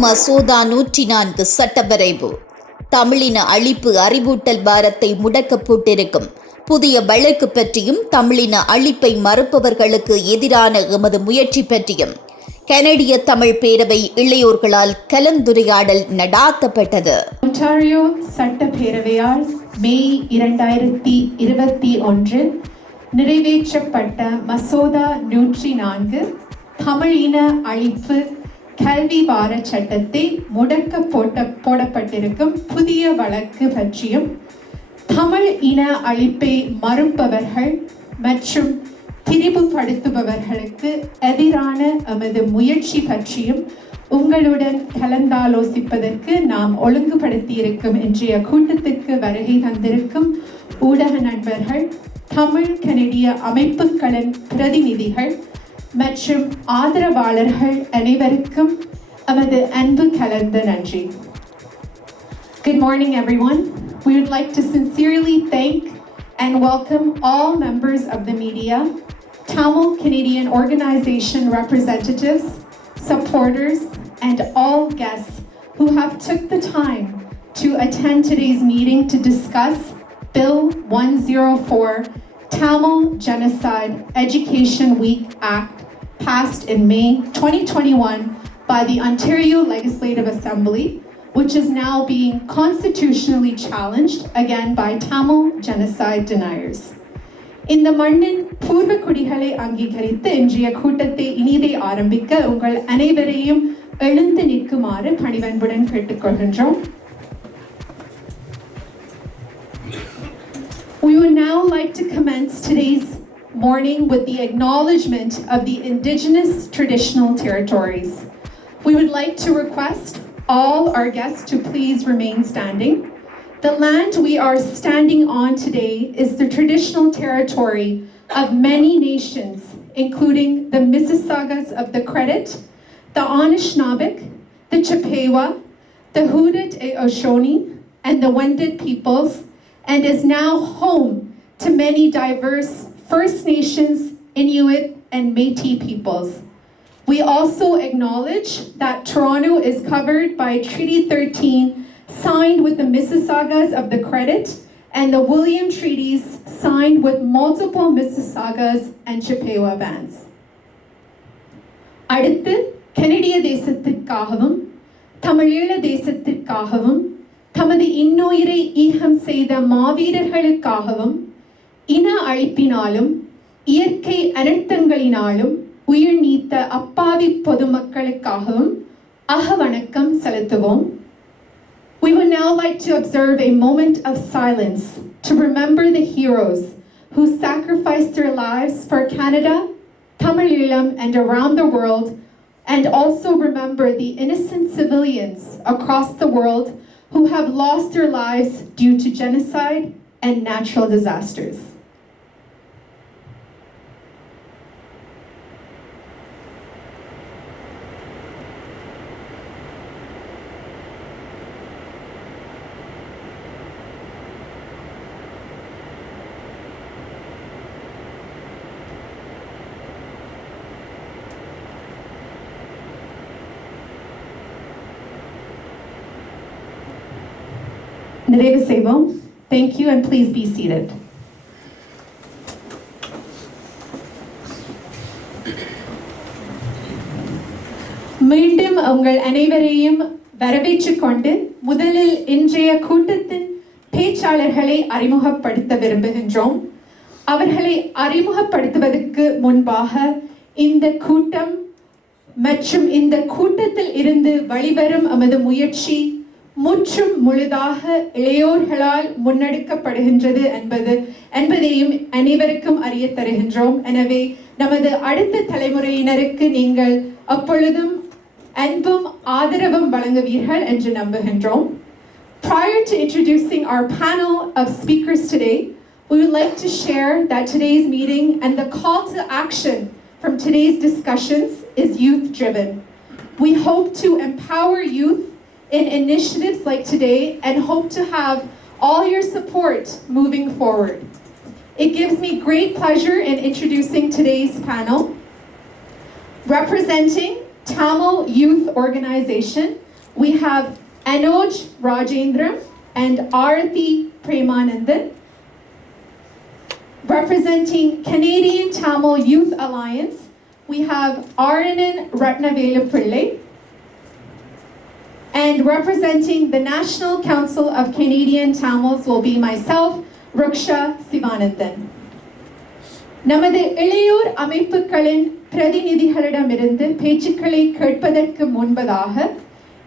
மசோதா 104 சட்டவரைவு தமிழின அழிப்பு அறிவூட்டல் பாரத்தை முடக்க போட்டிருக்கும் புதிய வழக்கு பற்றியும் தமிழின அழிப்பை மறுப்பவர்களுக்கு எதிரான எமது முயற்சி பற்றியும் கனடிய தமிழ் பேரவை இளையோர்களால் கலந்துரையாடல் நடாத்தப்பட்டது. ஒன்டாரியோ சட்டப்பேரவையால் மே 2021 நிறைவேற்றப்பட்ட மசோதா 104 தமிழின அழிப்பு கல்வி வார சட்டத்தை முடக்க போடப்பட்டிருக்கும் புதிய வழக்கு பற்றியும் தமிழ் இன அழிப்பை மறுப்பவர்கள் மற்றும் திரிவுபடுத்துபவர்களுக்கு எதிரான எமது முயற்சி பற்றியும் உங்களுடன் கலந்தாலோசிப்பதற்கு நாம் ஒழுங்குபடுத்தியிருக்கும் இன்றைய கூட்டத்துக்கு வருகை தந்திருக்கும் ஊடக நண்பர்கள், தமிழ் கனடிய அமைப்புகளின் பிரதிநிதிகள் மற்றும் ஆதரவாளர்கள் அனைவருக்கும் எமது அன்பு கலந்த நன்றி. Good morning everyone. We would like to sincerely thank and welcome all members of the media, Tamil Canadian organization representatives, supporters, and all guests who have took the time to attend today's meeting to discuss Bill 104, Tamil Genocide Education Week Act, passed in May 2021 by the Ontario Legislative Assembly, which is now being constitutionally challenged again by Tamil genocide deniers. இந்த மண்ணின் பூர்வ குடிகளை அங்கீகரித்து இன்றைய கூட்டத்தை இனிதே ஆரம்பிக்க உங்கள் அனைவரையும் எழுந்து நிற்குமாறு பணிவன்புடன் கேட்டுக்கொள்கின்றோம். We would now like to commence today's morning with the acknowledgement of the Indigenous traditional territories. We would like to request all our guests to please remain standing. The land we are standing on today is the traditional territory of many nations, including the Mississaugas of the Credit, the Anishinaabe, the Chippewa, the Haudenosaunee, and the Wendat peoples, and is now home to many diverse First Nations, Inuit, and Métis peoples. We also acknowledge that Toronto is covered by Treaty 13 signed with the Mississaugas of the Credit and the William Treaties signed with multiple Mississaugas and Chippewa bands. அடுத்து கனடிய தேசத்திற்காகவும் தமிழீழ தேசத்திற்காகவும் தமது இன்னுயிரை ஈகம் செய்த மாவீரர்களுக்காகவும் இன அழிப்பினாலும் இயற்கை அனர்த்தங்களினாலும் உயிர் நீத்த அப்பாவி பொதுமக்களுக்காகவும் அகவணக்கம் செலுத்துவோம். We would now like to observe a moment of silence to remember the heroes who sacrificed their lives for Canada, Tamil and around the world, and also remember the innocent civilians across the world who have lost their lives due to genocide and natural disasters. நிறைவு செய்வோம். Thank you and please be seated. மீண்டும் உங்கள் அனைவரையும் வரவேற்றுக் கொண்டு முதலில் இன்றைய கூட்டத்தின் பேச்சாளர்களை அறிமுகப்படுத்த விரும்புகின்றோம். அவர்களை அறிமுகப்படுத்துவதற்கு முன்பாக இந்த கூட்டம் மற்றும் இந்த கூட்டத்தில் இருந்து வெளிவரும் எமது முயற்சி முற்றும் முழுதாக இளையோர்களால் முன்னெடுக்கப்படுகின்றது என்பதையும் அனைவருக்கும் அறிய தருகின்றோம். எனவே நமது அடுத்த தலைமுறையினருக்கு நீங்கள் அப்பொழுதும் அன்பும் ஆதரவும் வழங்குவீர்கள் என்று நம்புகின்றோம். Prior to introducing our panel of speakers today, we would like to share that today's meeting and the call to action from today's discussions is youth driven. We hope to empower youth in initiatives like today and hope to have all your support moving forward. It gives me great pleasure in introducing today's panel. Representing Tamil Youth Organization, we have Anoj Rajendram and Arati Premanandan. Representing Canadian Tamil Youth Alliance, we have Aranan Ratnavelu Pillai. And representing the National Council of Canadian Tamils will be myself, Ruksha Sivanathan. நமது இளையோர் அமைப்புகளின் பிரதிநிதிகளிடமிருந்து பேச்சுக்களை கேட்பதற்கு முன்பதாக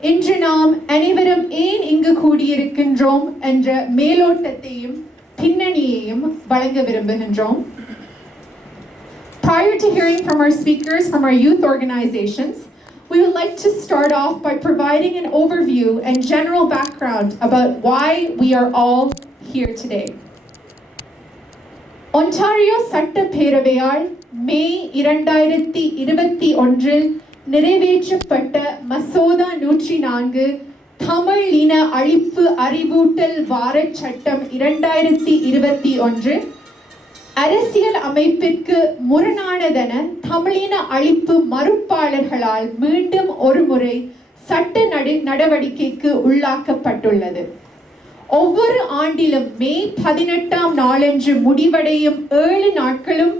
இன்று நாம் அனைவரும் ஏன் இங்கு கூடியிருக்கின்றோம் என்ற மேலோட்டத்தையும் பின்னணியையும் வழங்க விரும்புகின்றோம். Prior to hearing from our speakers from our youth organizations, we would like to start off by providing an overview and general background about why we are all here today. Ontario சட்டப்பேரவையால் மே 2021 நிறைவேற்றப்பட்ட மசோதா 104 தமிழ் இன அழிப்பு அறிவூட்டல் வாரச் சட்டம் 2021 அரசியல் அமைப்பிற்கு முரணானதென தமிழின அழிப்பு மறுப்பாளர்களால் மீண்டும் ஒருமுறை சட்ட நடவடிக்கைக்கு உள்ளாக்கப்பட்டுள்ளது. ஒவ்வொரு ஆண்டிலும் மே 18ஆம் நாளன்று முடிவடையும் 7 நாட்களும்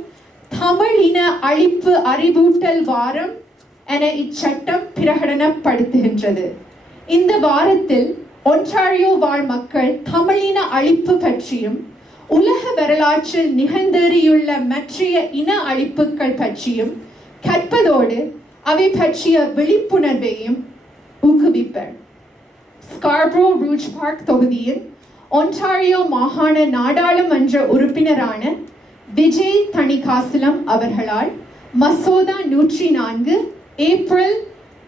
தமிழ் இன அழிப்பு அறிவூட்டல் வாரம் என இச்சட்டம் பிரகடனப்படுத்துகின்றது. இந்த வாரத்தில் ஒன்டாரியோ வாழ் மக்கள் தமிழின அழிப்பு பற்றியும் உலக வரலாற்றில் நிகழ்ந்தேறியுள்ள மற்றைய இன அழிப்புகள் பற்றியும் கற்பதோடு அவை பற்றிய விழிப்புணர்வையும் ஊக்குவிப்பர். ஸ்கார்ப்ரோ ரூஜ் பார்க் தொகுதியில் ஒன்டாரியோ மாகாண நாடாளுமன்ற உறுப்பினரான விஜய் தணிகாசலம் அவர்களால் மசோதா 104 ஏப்ரல்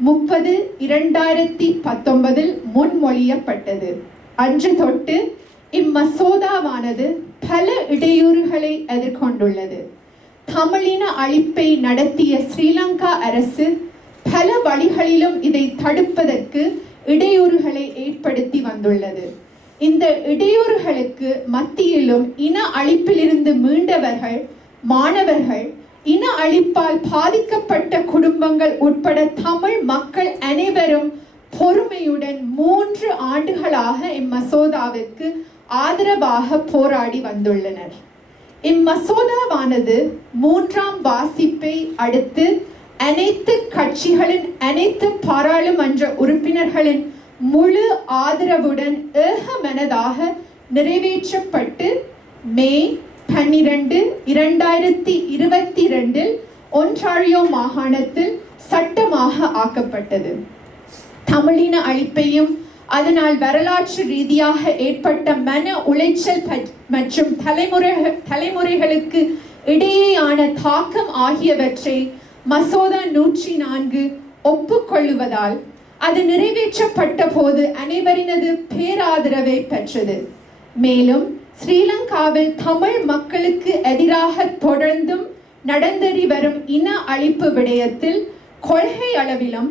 30, 2019 முன்மொழியப்பட்டது. அன்று தொட்டு இம்மசோதாவானது பல இடையூறுகளை எதிர்கொண்டுள்ளது. தமிழின அழிப்பை நடத்திய ஸ்ரீலங்கா அரசு பல வழிகளிலும் இதை தடுப்பதற்கு இடையூறுகளை ஏற்படுத்தி வந்துள்ளது. இந்த இடையூறுகளுக்கு மத்தியிலும் இன அழிப்பிலிருந்து மீண்டவர்கள், மாணவர்கள், இன அழிப்பால் பாதிக்கப்பட்ட குடும்பங்கள் உட்பட தமிழ் மக்கள் அனைவரும் பொறுமையுடன் 3 ஆண்டுகளாக இம்மசோதாவிற்கு ஆதரவாக போராடி வந்துள்ளனர். இம்மசோதாவானது 3ஆம் வாசிப்பை அடுத்து அனைத்து கட்சிகளின் அனைத்து பாராளுமன்ற உறுப்பினர்களின் முழு ஆதரவுடன் ஏகமனதாக நிறைவேற்றப்பட்டு மே 12, 2022 ஒன்டாரியோ மாகாணத்தில் சட்டமாக ஆக்கப்பட்டது. தமிழின அழிப்பையும் அதனால் வரலாற்று ரீதியாக ஏற்பட்ட மன உளைச்சல் மற்றும் தலைமுறைகளுக்கு இடையேயான தாக்கம் ஆகியவற்றை மசோதா 104 ஒப்புக்கொள்ளுவதால் அது நிறைவேற்றப்பட்ட போது அனைவரினது பேராதரவை பெற்றது. மேலும் ஸ்ரீலங்காவில் தமிழ் மக்களுக்கு எதிராக தொடர்ந்தும் நடந்தேறி வரும் இன அழிப்பு விடயத்தில் கொள்கை அளவிலும்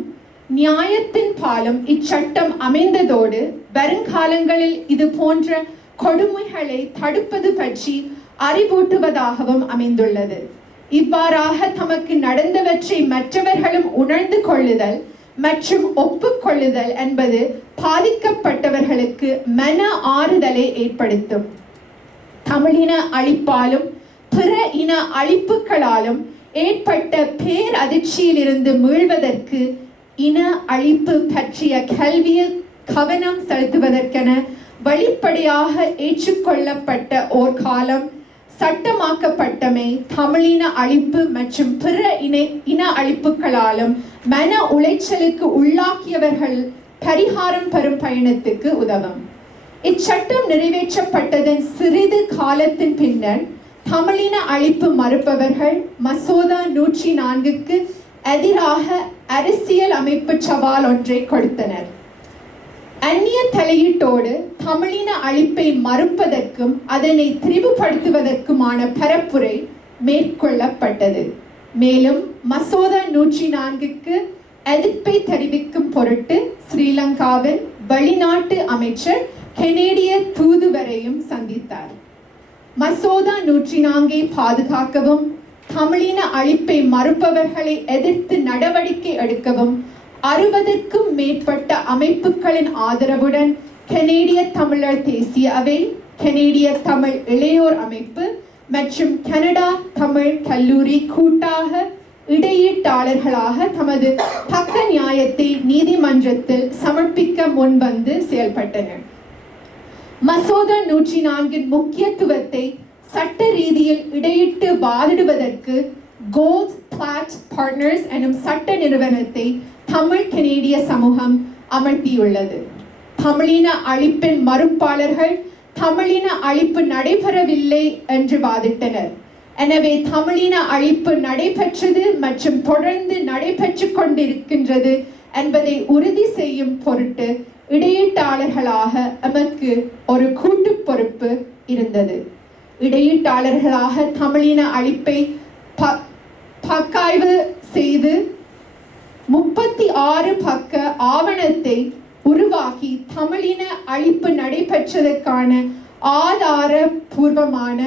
நியாயத்தின் பாலும் இச்சட்டம் அமைந்ததோடு வருங்காலங்களில் இது போன்ற கொடுமைகளை தடுப்பது பற்றி அறிவூட்டுவதாகவும் அமைந்துள்ளது. இவ்வாறாக தமக்கு நடந்தவற்றை மற்றவர்களும் உணர்ந்து கொள்ளுதல் மற்றும் ஒப்புக்கொள்ளுதல் என்பது பாதிக்கப்பட்டவர்களுக்கு மன ஆறுதலை ஏற்படுத்தும். தமிழின அழிப்பாலும் பிற இன அழிப்புகளாலும் ஏற்பட்ட பேரதிர்ச்சியிலிருந்து மீள்வதற்கு இன அழிப்பு பற்றிய கல்வியில் கவனம் செலுத்துவதற்கென வெளிப்படையாக ஏற்றுக்கொள்ளப்பட்ட ஓர் காலம் சட்டமாக்கப்பட்டமை தமிழின அழிப்பு மற்றும் பிற இன அழிப்புகளாலும் மன உளைச்சலுக்கு உள்ளாக்கியவர்கள் பரிகாரம் பெறும் பயணத்துக்கு உதவும். இச்சட்டம் நிறைவேற்றப்பட்டதன் சிறிது காலத்தின் பின்னர் தமிழின அழிப்பு மறுப்பவர்கள் மசோதா 104க்கு எதிராக அரசியல் அமைப்பு சவால் ஒன்றை கொடுத்தனர். அந்நிய தலையீட்டோடு தமிழின அழிப்பை மறுப்பதற்கும் அதனை திரிவுபடுத்துவதற்குமான பரப்புரை மேற்கொள்ளப்பட்டது. மேலும் மசோதா 104க்கு எதிர்ப்பை தெரிவிக்கும் பொருட்டு ஸ்ரீலங்காவின் வெளிநாட்டு அமைச்சர் கனேடிய தூதுவரையும் சந்தித்தார். மசோதா 104ஐ பாதுகாக்கவும் தமிழின அழிப்பை மறுப்பவர்களை எதிர்த்து நடவடிக்கை எடுக்கவும் 60க்கும் மேற்பட்ட அமைப்புகளின் ஆதரவுடன் கனேடிய தமிழர் தேசிய அவை, கனேடிய தமிழ் இளையோர் அமைப்பு மற்றும் கனடா தமிழ் கல்லூரி கூட்டாக இடையீட்டாளர்களாக தமது பக்க நியாயத்தை நீதிமன்றத்தில் சமர்ப்பிக்க முன்வந்து செயல்பட்டனர். மசோதா 104 முக்கியத்துவத்தை சட்ட ரீதியில் இடையிட்டு வாதிடுவதற்கு கோல்ட் பிளாட் பார்ட்னர்ஸ் எனும் சட்ட நிறுவனத்தை தமிழ் கனேடிய சமூகம் அமர்த்தியுள்ளது. தமிழின அழிப்பின் மறுப்பாளர்கள் தமிழின அழிப்பு நடைபெறவில்லை என்று வாதிட்டனர். எனவே தமிழின அழிப்பு நடைபெற்றது மற்றும் தொடர்ந்து நடைபெற்று கொண்டிருக்கின்றது என்பதை உறுதி செய்யும் பொருட்டு இடையீட்டாளர்களாக எமக்கு ஒரு கூட்டு பொறுப்பு இருந்தது. இடையீட்டாளர்களாக தமிழின அழிப்பை பக்காய்வு செய்து 36 பக்க ஆவணத்தை உருவாக்கி தமிழின அழிப்பு நடைபெற்றதற்கான ஆதாரபூர்வமான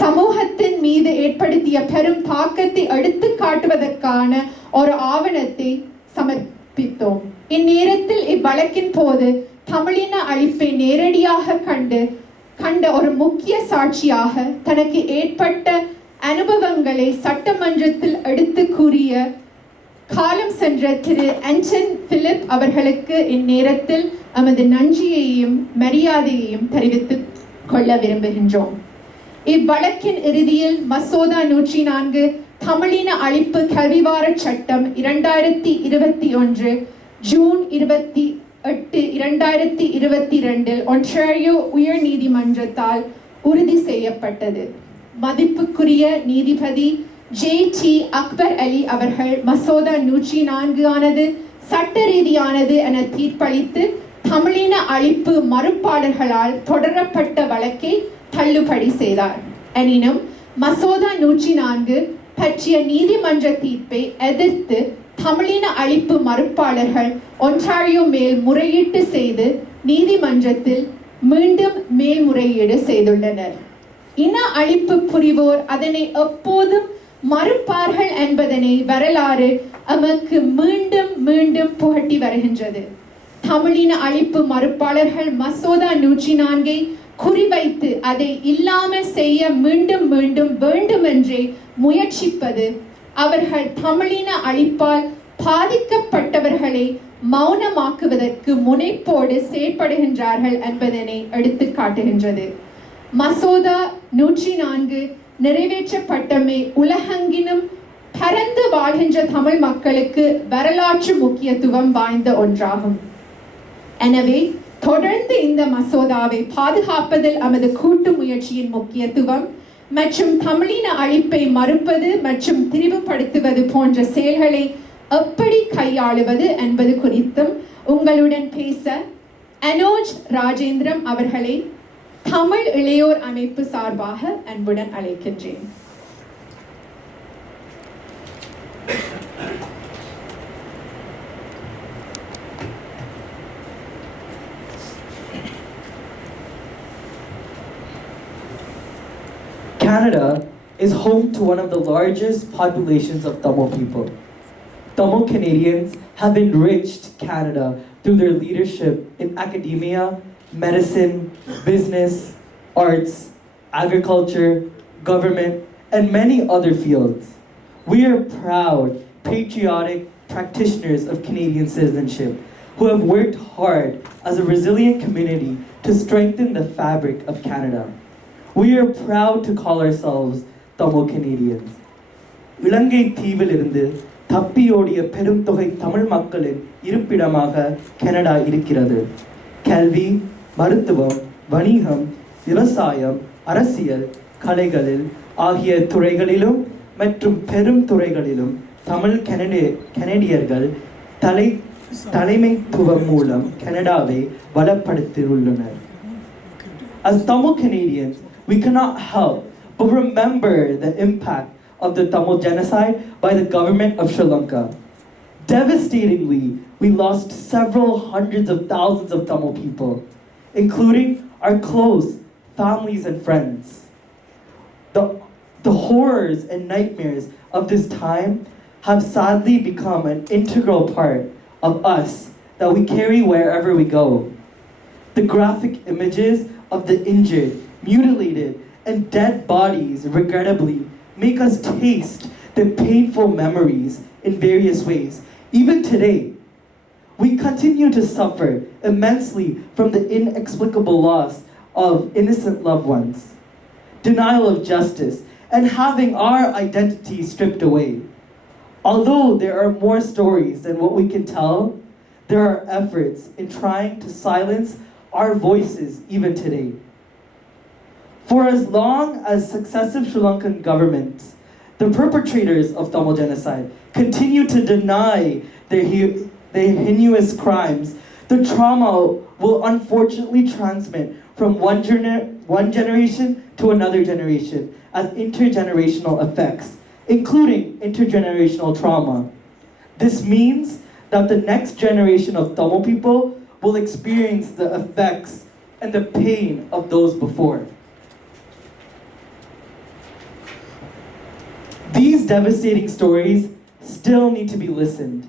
சமூகத்தின் மீது ஏற்படுத்திய பெரும் தாக்கத்தை எடுத்து காட்டுவதற்கான ஒரு ஆவணத்தை சமர்ப்பித்தோம். இந்நேரத்தில் இவ்வழக்கின் போது தமிழின அழிப்பை நேரடியாக கண்ட ஒரு முக்கிய சாட்சியாக தனக்கு ஏற்பட்ட அனுபவங்களை சட்டமன்றத்தில் எடுத்து கூறிய காலம் சென்ற திரு ஆண்டன் பிலிப் அவர்களுக்கு இந்நேரத்தில் நமது நன்றியையும் மரியாதையையும் தெரிவித்துக் கொள்ள விரும்புகின்றோம். இவ்வழக்கின் இறுதியில் மசோதா 104 தமிழின அழிப்பு கல்விவார சட்டம் 2021 ஜூன் 28, 2022 ஒன்டாரியோ உயர் நீதிமன்றத்தால் உறுதி செய்யப்பட்டது. மதிப்புக்குரிய நீதிபதி ஜே.டி. அக்பர் அலி அவர்கள் மசோதா 104 ஆனது சட்ட ரீதியானது என தீர்ப்பளித்து தமிழின அழிப்பு மறுப்பாளர்களால் தொடரப்பட்ட வழக்கை தள்ளுபடி செய்தார். எனினும் மசோதா 104 பற்றிய நீதிமன்ற தீர்ப்பை எதிர்த்து தமிழின அழிப்பு மறுப்பாளர்கள் ஒன்டாரியோ மேல் முறையீட்டு செய்து நீதிமன்றத்தில் மீண்டும் மேல்முறையீடு செய்துள்ளனர். இன அழிப்பு புரிவோர் அதனை எப்போதும் மறுப்பார்கள் என்பதனை வரலாறு நமக்கு மீண்டும் மீண்டும் புகட்டி வருகின்றது. தமிழின அழிப்பு மறுப்பாளர்கள் மசோதா 104 குறிவைத்து அதை இல்லாமல் செய்ய மீண்டும் மீண்டும் வேண்டுமென்றே முயற்சிப்பது அவர்கள் தமிழின அழிப்பால் பாதிக்கப்பட்டவர்களை மௌனமாக்குவதற்கு முனைப்போடு செயற்படுகின்றார்கள் என்பதனை எடுத்து காட்டுகின்றது. மசோதா 104 நிறைவேற்றப்பட்டமை உலகெங்கிலும் பரந்து வாழ்கின்ற தமிழ் மக்களுக்கு வரலாற்று முக்கியத்துவம் வாய்ந்த ஒன்றாகும். எனவே தொடர்ந்து இந்த மசோதாவை பாதுகாப்பதில் நமது கூட்டு முயற்சியின் முக்கியத்துவம் மற்றும் தமிழின அழிப்பை மறுப்பது மற்றும் திரிவுபடுத்துவது போன்ற செயல்களை எப்படி கையாளுவது என்பது குறித்தும் உங்களுடன் பேச அனோஜ் ராஜேந்திரம் அவர்களை தமிழ் இளையோர் அமைப்பு சார்பாக அன்புடன் அழைக்கின்றேன். Canada is home to one of the largest populations of Tamil people. Tamil Canadians have enriched Canada through their leadership in academia, medicine, business, arts, agriculture, government, and many other fields. We are proud, patriotic practitioners of Canadian citizenship who have worked hard as a resilient community to strengthen the fabric of Canada. We are proud to call ourselves Tamil Canadians. இலங்கை தீவிலிருந்து தப்பியோடிய பெரும் தொகை தமிழ் மக்களின் இருப்பிடமாக Canada இருக்கிறது. கல்வி, மருத்துவம், வணிகம், விவசாயம், அரசியல், கலைகளில் ஆகிய துறைகளிலும் மற்றும் பெரும் துறைகளிலும் தமிழ் கனடியர்கள் தலைமைத்துவம் மூலம் கனடாவை வளப்படுத்தியுள்ளனர். As Tamil Canadians, we cannot help but remember the impact of the Tamil genocide by the government of Sri Lanka. Devastatingly, we lost several hundreds of thousands of Tamil people, including our close families and friends. The horrors and nightmares of this time have sadly become an integral part of us that we carry wherever we go. The graphic images of the injured, mutilated, and dead bodies regrettably make us taste the painful memories in various ways. Even today, we continue to suffer immensely from the inexplicable loss of innocent loved ones, denial of justice, and having our identity stripped away. Although there are more stories than what we can tell, there are efforts in trying to silence our voices even today. For as long as successive Sri Lankan governments, the perpetrators of Tamil genocide, continue to deny their heinous crimes, the trauma will unfortunately transmit from one generation to another generation as intergenerational effects, including intergenerational trauma. This means that the next generation of Tamil people will experience the effects and the pain of those before. These devastating stories still need to be listened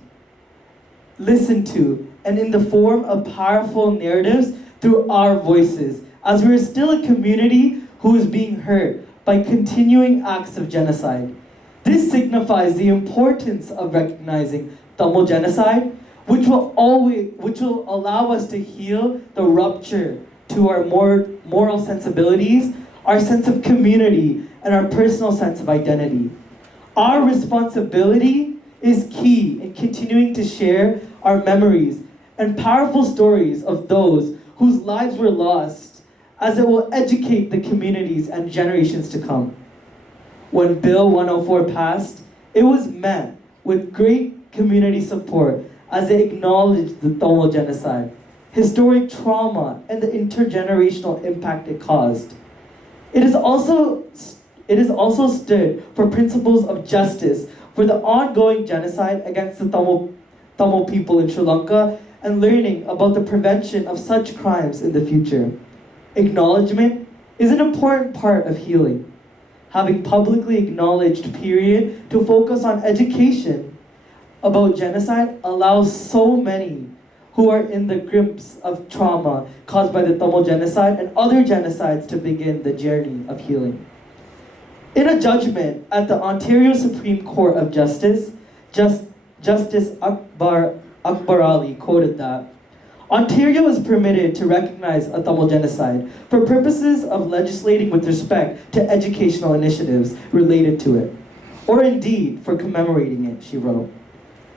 to, and in the form of powerful narratives through our voices, as we are still a community who is being hurt by continuing acts of genocide. This signifies the importance of recognizing Tamil genocide, which will allow us to heal the rupture to our moral sensibilities, our sense of community, and our personal sense of identity. Our responsibility is key in continuing to share our memories and powerful stories of those whose lives were lost, as it will educate the communities and generations to come. When Bill 104 passed, it was met with great community support as they acknowledged the Tamil genocide, historic trauma, and the intergenerational impact it caused. It is also stood for principles of justice for the ongoing genocide against the Tamil people in Sri Lanka and learning about the prevention of such crimes in the future. Acknowledgement is an important part of healing. Having publicly acknowledged period to focus on education about genocide allows so many who are in the grips of trauma caused by the Tamil genocide and other genocides to begin the journey of healing. In a judgment at the Ontario Supreme Court of Justice, Justice Akbar Ali quoted that Ontario is permitted to recognize a Tamil genocide for purposes of legislating with respect to educational initiatives related to it, or indeed for commemorating it, she wrote.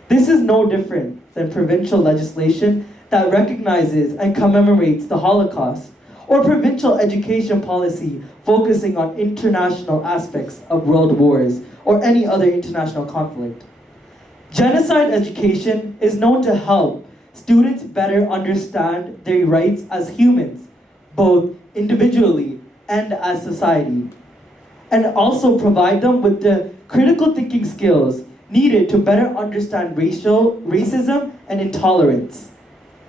This is no different than provincial legislation that recognizes and commemorates the Holocaust, or provincial education policy focusing on international aspects of world wars or any other international conflict. Genocide education is known to help students better understand their rights as humans, both individually and as society, and also provide them with the critical thinking skills needed to better understand racism and intolerance.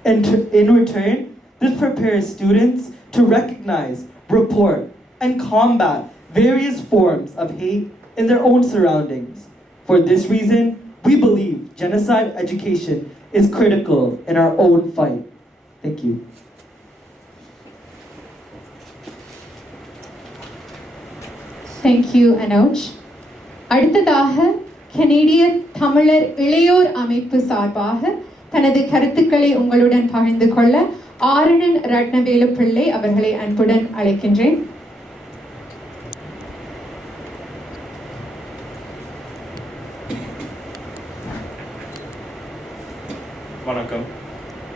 And in return, this prepares students to recognize, report, and combat various forms of hate in their own surroundings. For this reason, we believe genocide education is critical in our own fight. Thank you. Thank you, Anuj. அடுத்ததாக கனேடிய தமிழர் இளையோர் அமைப்பு சார்பாக தனது கருத்துக்களை உங்களுடன் பகிர்ந்து கொள்ள ஆரணன் ரத்னவேலு பிள்ளை அவர்களை அன்புடன் அழைக்கின்றேன். வணக்கம்.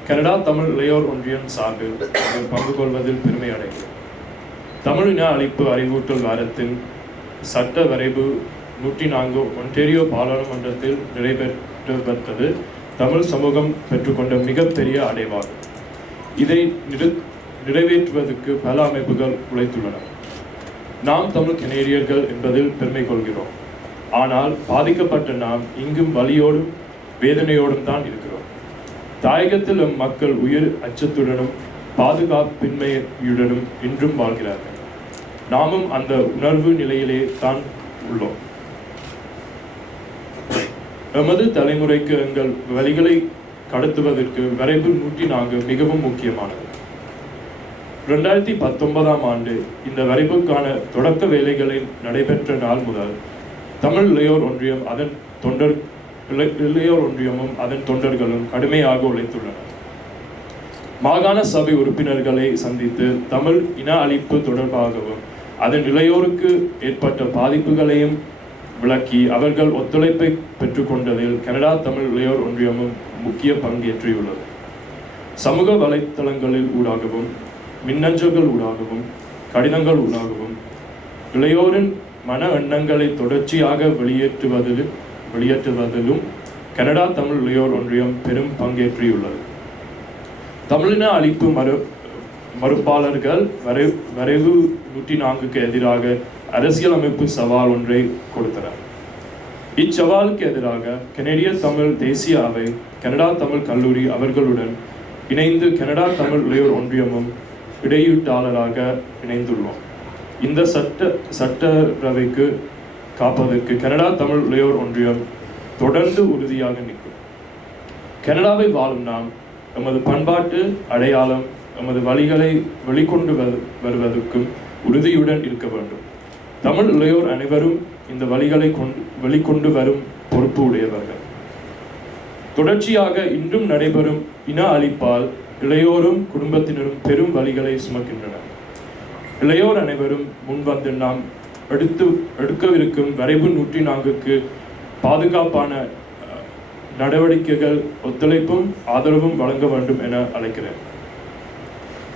கனடா தமிழ் இளையோர் ஒன்றியம் சார்பில் பங்கு கொள்வதில் பெருமை அடைகிறேன். தமிழின அழிப்பு அறிவூட்டல் வாரத்தின் சட்ட வரைவு 104 ஒன்டேரியோ பாராளுமன்றத்தில் நிறைவேற்றப்பட்டது தமிழ் சமூகம் பெற்றுக்கொண்ட மிகப்பெரிய அடைவாகும். இதை நிறைவேற்றுவதற்கு பல அமைப்புகள் உழைத்துள்ளன. நாம் தமிழ் கனேடியர்கள் என்பதில் பெருமை கொள்கிறோம். ஆனால் பாதிக்கப்பட்ட நாம் இங்கும் வலியோடும் வேதனையோடும் தான் இருக்கிறோம். தாயகத்தில் மக்கள் உயிர் அச்சத்துடனும் பாதுகாப்பின்மையுடனும் இன்றும் வாழ்கிறார்கள். நாமும் அந்த உணர்வு நிலையிலே தான் உள்ளோம். எமது தலைமுறைக்கு எங்கள் வழிகளை கடத்துவதற்கு வரைவு 104 மிகவும் முக்கியமானது. 2019ஆம் ஆண்டு இந்த வரைவுக்கான தொடக்க வேலைகளில் நடைபெற்ற நாள் முதல் தமிழ் இளையோர் ஒன்றியம் ஒன்றியமும் அதன் தொண்டர்களும் கடுமையாக உழைத்துள்ளனர். மாகாண சபை உறுப்பினர்களை சந்தித்து தமிழ் இன அழிப்பு தொடர்பாகவும் அதன் இளையோருக்கு ஏற்பட்ட பாதிப்புகளையும் விளக்கி அவர்கள் ஒத்துழைப்பை பெற்றுக்கொண்டதில் கனடா தமிழ் இளையோர் ஒன்றியமும் முக்கிய பங்கேற்றியுள்ளது. சமூக வலைத்தளங்களில் ஊடாகவும் மின்னஞ்சல்கள் ஊடாகவும் கடிதங்கள் ஊடாகவும் இளையோரின் மன எண்ணங்களை தொடர்ச்சியாக வெளியேற்றுவதிலும் கனடா தமிழ் இளையோர் ஒன்றியம் பெரும் பங்கேற்றியுள்ளது. தமிழின அழிப்பு மறுப்பாளர்கள் வரைவு 104க்கு எதிராக அரசியலமைப்பு சவால் ஒன்றை கொடுத்தனர். இச்சவாலுக்கு எதிராக கனடிய தமிழ் தேசிய அவை, கனடா தமிழ் கல்லூரி அவர்களுடன் இணைந்து கனடா தமிழ் இளையோர் ஒன்றியமும் இடையீட்டாளராக இணைந்துள்ளோம். இந்த சட்டரவைக்கு காப்பதற்கு கனடா தமிழ் இளையோர் ஒன்றியம் தொடர்ந்து உறுதியாக நிற்கும். கனடாவை வாழும் நாம் எமது பண்பாட்டு அடையாளம், எமது வழிகளை வெளிக்கொண்டு வருவதற்கும் உறுதியுடன் இருக்க வேண்டும். தமிழ் இளையோர் அனைவரும் இந்த வழிகளை வெளிக்கொண்டு வரும் பொறுப்பு உடையவர்கள். தொடர்ச்சியாக இன்றும் நடைபெறும் இன அழிப்பால் இளையோரும் குடும்பத்தினரும் பெரும் வழிகளை சுமக்கின்றனர். இளையோர் அனைவரும் முன்வந்து நாம் எடுக்கவிருக்கும் வரைவு 104க்கு பாதுகாப்பான நடவடிக்கைகள் ஒத்துழைப்பும் ஆதரவும் வழங்க வேண்டும் என அழைக்கிறேன்.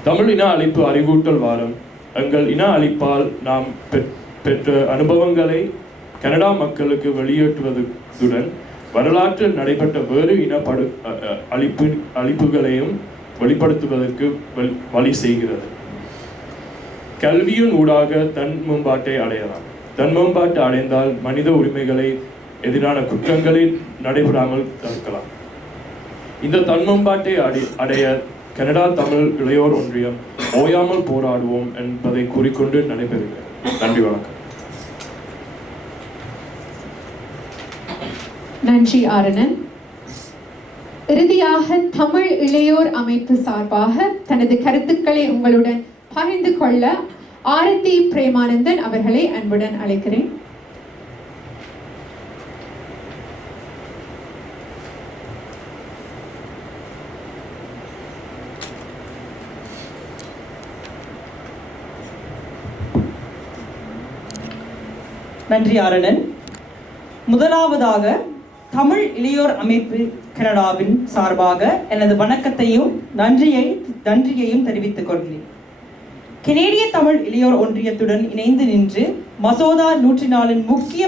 தமிழ் இன அழிப்பு அறிவூட்டல் வாரம் எங்கள் இன அழிப்பால் நாம் பெற்ற அனுபவங்களை கனடா மக்களுக்கு வெளியேற்றுவதுடன் வரலாற்றில் நடைபெற்ற வேறு இன அழிப்புகளையும் வெளிப்படுத்துவதற்கு வழி செய்கிறது. கல்வியின் ஊடாக தன் மேம்பாட்டை அடையலாம். தன் மேம்பாட்டை அடைந்தால் மனித உரிமைகளை எதிரான குற்றங்களில் நடைபெறாமல் தடுக்கலாம். இந்த தன் மேம்பாட்டை அடைய கனடா தமிழ் இளையோர் ஒன்றியம் ஓயாமல் போராடுவோம் என்பதை கூறிக்கொண்டு நடைபெறுகிறது. நன்றி, வணக்கம். நன்றி ஆரணன். இறுதியாக தமிழ் இளையோர் அமைப்பு சார்பாக தனது கருத்துக்களை உங்களுடன் பகிர்ந்து கொள்ள ஆரத்தி பிரேமானந்தன் அவர்களை அன்புடன் அழைக்கிறேன். நன்றி ஆரணன். முதலாவதாக தமிழ் இளையோர் அமைப்பு கனடாவின் சார்பாக எனது வணக்கத்தையும் நன்றியையும் தெரிவித்துக் கொள்கிறேன். கனேடிய தமிழ் இளையோர் ஒன்றியத்துடன் இணைந்து நின்று மசோதா 104 முக்கிய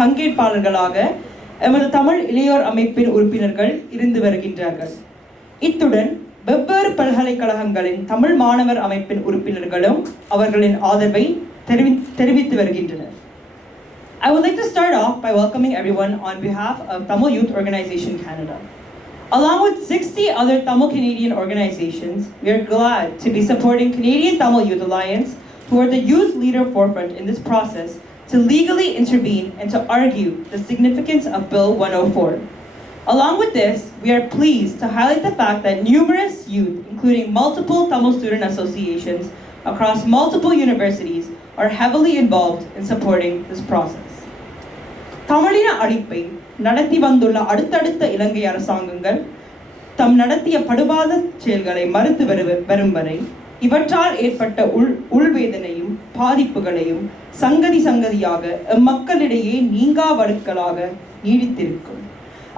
பங்கேற்பாளர்களாக எமது தமிழ் இளையோர் அமைப்பின் உறுப்பினர்கள் இருந்து வருகின்றார்கள். இத்துடன் வெவ்வேறு பல்கலைக்கழகங்களின் தமிழ் மாணவர் அமைப்பின் உறுப்பினர்களும் அவர்களின் ஆதரவை தெரிவித்து வருகின்றனர். I would like to start off by welcoming everyone on behalf of Tamil Youth Organization Canada. Along with 60 other Tamil Canadian organizations, we are glad to be supporting Canadian Tamil Youth Alliance, who are the youth leader forefront in this process to legally intervene and to argue the significance of Bill 104. Along with this, we are pleased to highlight the fact that numerous youth, including multiple Tamil student associations across multiple universities, are heavily involved in supporting this process. தமிழின அழிப்பை நடத்தி வந்துள்ள அடுத்தடுத்த இலங்கை அரசாங்கங்கள் தம் நடத்திய படுபாத செயல்களை மறுத்து வரும் வரை இவற்றால் ஏற்பட்ட உள்வேதனையும் பாதிப்புகளையும் சங்கதியாக எம்மக்களிடையே நீங்கா வடுக்களாக நீடித்திருக்கும்.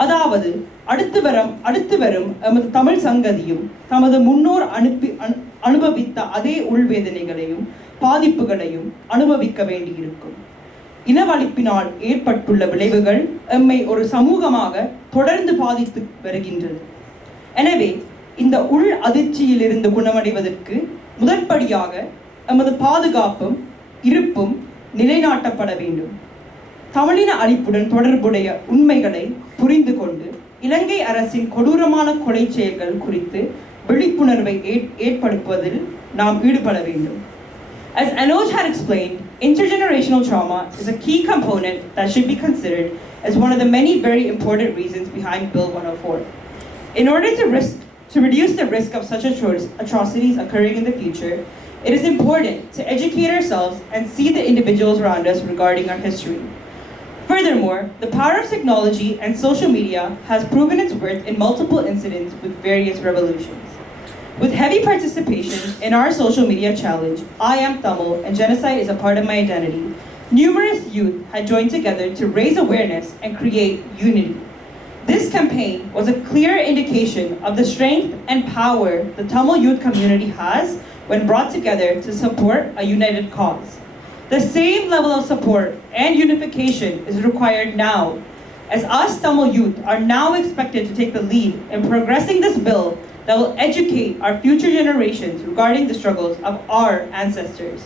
அதாவது அடுத்து வரும் எமது தமிழ் சங்கதியும் தமது முன்னோர் அனுபவித்த அதே உள்வேதனைகளையும் பாதிப்புகளையும் அனுபவிக்க வேண்டியிருக்கும். இனவழிப்பினால் ஏற்பட்டுள்ள விளைவுகள் எம்மை ஒரு சமூகமாக தொடர்ந்து பாதித்து வருகின்றது. எனவே இந்த உள் அதிர்ச்சியிலிருந்து குணமடைவதற்கு முதற்படியாக எமது பாதுகாப்பும் இருப்பும் நிலைநாட்டப்பட வேண்டும். தமிழின அழிப்புடன் தொடர்புடைய உண்மைகளை புரிந்து கொண்டு இலங்கை அரசின் கொடூரமான கொலை செயல்கள் குறித்து விழிப்புணர்வை ஏற்படுத்துவதில் நாம் ஈடுபட வேண்டும். As Anoj had explained, intergenerational trauma is a key component that should be considered as one of the many very important reasons behind Bill 104. In order to reduce the risk of such atrocities occurring in the future, it is important to educate ourselves and see the individuals around us regarding our history. Furthermore, the power of technology and social media has proven its worth in multiple incidents with various revolutions. With heavy participation in our social media challenge, I Am Tamil and Genocide is a Part of My Identity, numerous youth had joined together to raise awareness and create unity. This campaign was a clear indication of the strength and power the Tamil youth community has when brought together to support a united cause. The same level of support and unification is required now, as us Tamil youth are now expected to take the lead in progressing this bill that will educate our future generations regarding the struggles of our ancestors.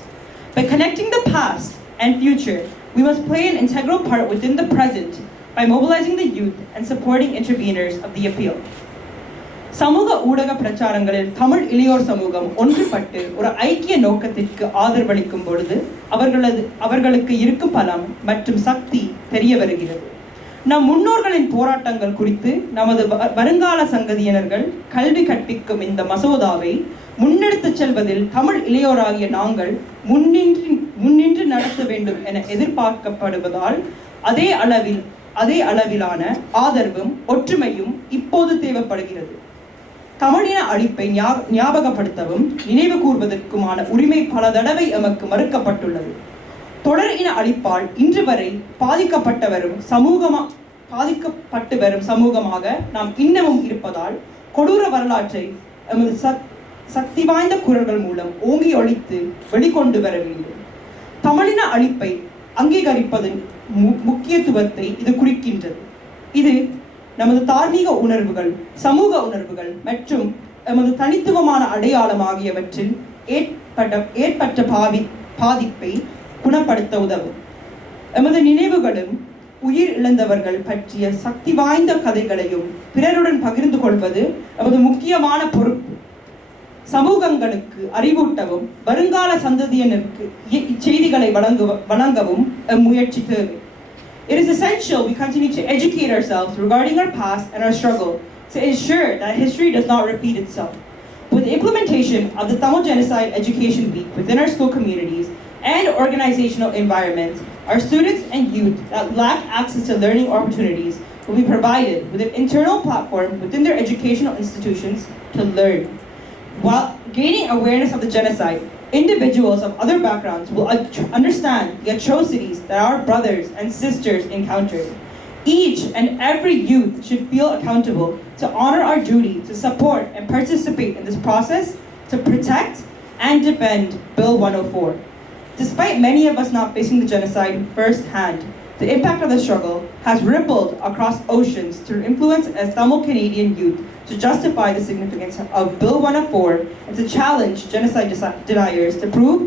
By connecting the past and future, we must play an integral part within the present by mobilizing the youth and supporting interveners of the appeal. சமூக ஊடக பிரச்சாரங்களில் தமிழ் இளையோர் சமூகம் ஒன்றுபட்டு ஒரு ஐக்கிய நோக்கத்திற்கு ஆதரவளிக்கும் பொழுது அவர்களுக்கு இருக்கும் பலம் மற்றும் சக்தி தெரிய வருகிறது. நம் முன்னோர்களின் போராட்டங்கள் குறித்து நமது வருங்கால சங்கதியினர்கள் கல்வி கற்பிக்கும் இந்த மசோதாவை முன்னெடுத்துச் செல்வதில் தமிழ் இளையோராகிய நாங்கள் முன்னின்று நடத்த வேண்டும் என எதிர்பார்க்கப்படுவதால் அதே அளவிலான ஆதரவும் ஒற்றுமையும் இப்போது தேவைப்படுகிறது. தமிழின அழிப்பை ஞாபகப்படுத்தவும் நினைவு கூர்வதற்குமான உரிமை பல தடவை எமக்கு மறுக்கப்பட்டுள்ளது. தொடர் இன அழிப்பால் இன்று வரை பாதிக்கப்பட்டு வரும் சமூகமாக நாம் இன்னமும் இருப்பதால் கொடூர வரலாற்றை எமது சக்தி வாய்ந்த குரல்கள் மூலம் ஓங்கி ஒழித்து வெளிக்கொண்டு வர வேண்டும். தமிழின அழிப்பை அங்கீகரிப்பதன் முக்கியத்துவத்தை இது குறிக்கின்றது. இது நமது தார்மீக உணர்வுகள், சமூக உணர்வுகள் மற்றும் நமது தனித்துவமான அடையாளம் ஆகியவற்றில் ஏற்பட்ட பாதிப்பை குணப்படுத்த உதவும். எமது நினைவுகளும் உயிர் இழந்தவர்கள் பற்றிய சக்தி வாய்ந்த கதைகளையும் பிறருடன் பகிர்ந்து கொள்வது நமது முக்கியமான பொறுப்பு. சமூகங்களுக்கு அறிவூட்டவும் வருங்கால சந்ததியினருக்கு இச்செய்திகளை வழங்கவும் முயற்சி தேவை. It is essential we continue to educate ourselves regarding our past and our struggle to ensure that history does not repeat itself. With the implementation of the Tamil Genocide Education Week within our school communities and organizational environments, our students and youth that lack access to learning opportunities will be provided with an internal platform within their educational institutions to learn. While gaining awareness of the genocide, individuals of other backgrounds will understand the atrocities that our brothers and sisters encountered. Each and every youth should feel accountable to honor our duty to support and participate in this process to protect and defend Bill 104. Despite many of us not facing the genocide firsthand, the impact of the struggle has rippled across oceans to influence as Tamil Canadian youth to justify the significance of Bill 104 and to challenge genocide deniers to prove